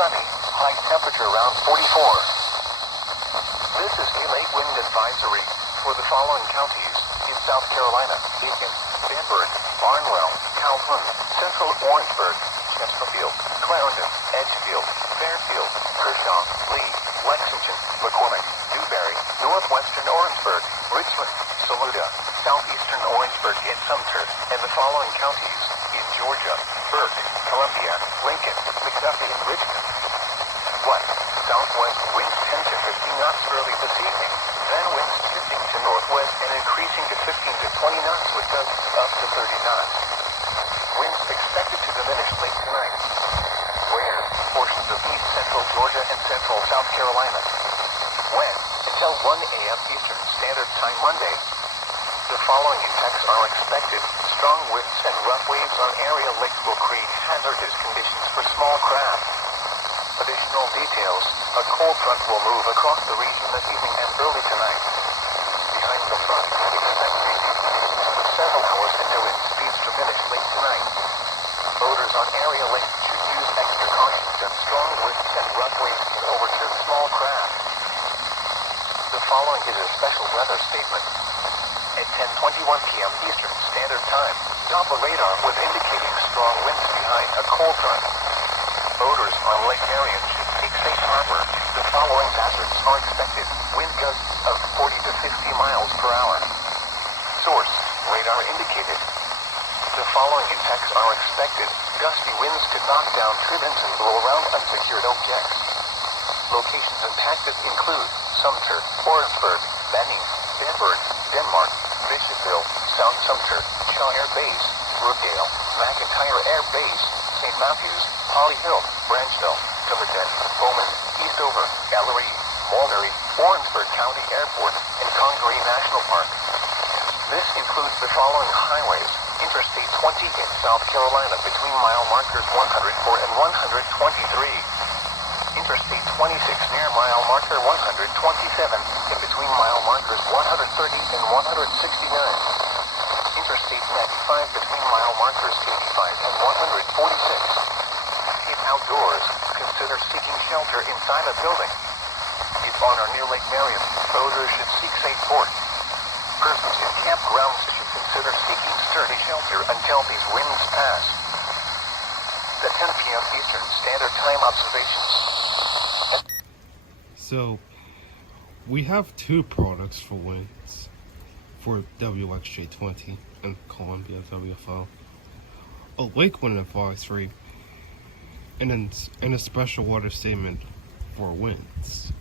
sunny. High temperature around 44. This is a late wind advisory for the following counties in South Carolina: Killian, Benford, Barnwell, Calhoun, Central Orangeburg, Chesterfield, Clarendon, Edgefield, Fairfield, Kershaw, Lee, Lexington, McCormick, Newberry, Northwestern Orangeburg, Richmond, Saluda, Southeastern Orangeburg, and Sumter, and the following counties in Georgia: Burke, Columbia, Lincoln, McDuffie, and Richmond. Southwest winds 10 to 15 knots early this evening, then winds shifting to northwest and increasing to 15 to 20 knots with gusts up to 30 knots. Winds expected to diminish late tonight. Where? Portions of east central Georgia and central South Carolina. When? Until 1 a.m. Eastern Standard Time Monday. The following impacts are expected. Strong winds and rough waves on area lakes will create hazardous conditions for small craft. Additional details: a cold front will move across the region this evening and early tonight. Behind the front, expect freezing conditions for several hours and wind speeds diminish late tonight. Boaters on area lakes should use extra caution as strong winds and rough waves can overturn small craft. The following is a special weather statement. At 10:21 p.m. Eastern Standard Time, Doppler radar was indicating strong winds behind a cold front. Boaters on Lake Marion should seek safe harbor. The following hazards are expected: wind gusts of 40 to 50 miles per hour. Source: radar indicated. The following impacts are expected: gusty winds could knock down turbines and blow around unsecured objects. Locations impacted include Sumter, Orangeburg, Benning, Bedford, Denmark, Bishopville, South Sumter, Shaw Air Base, Brookdale, McIntyre Air Base, St. Matthews, Holly Hill, Branchville, Silverton, Bowman, Eastover, Ellery, Mulberry, Orangeburg County Airport, and Congaree National Park. This includes the following highways: Interstate 20 in South Carolina between mile markers 104 and 123. Interstate 26 near mile marker 127 and between mile markers 130 and 169. Interstate 95 between mile markers 85 and 146. If outdoors, consider seeking shelter inside a building. If on or near Lake Marion, boaters should seek safe port. Persons in campgrounds should consider seeking sturdy shelter until these winds pass. The 10 p.m. Eastern Standard Time observation. So, we have two products for winds for WXJ20 and Columbia WFO. A lake wind advisory and a special weather statement for winds.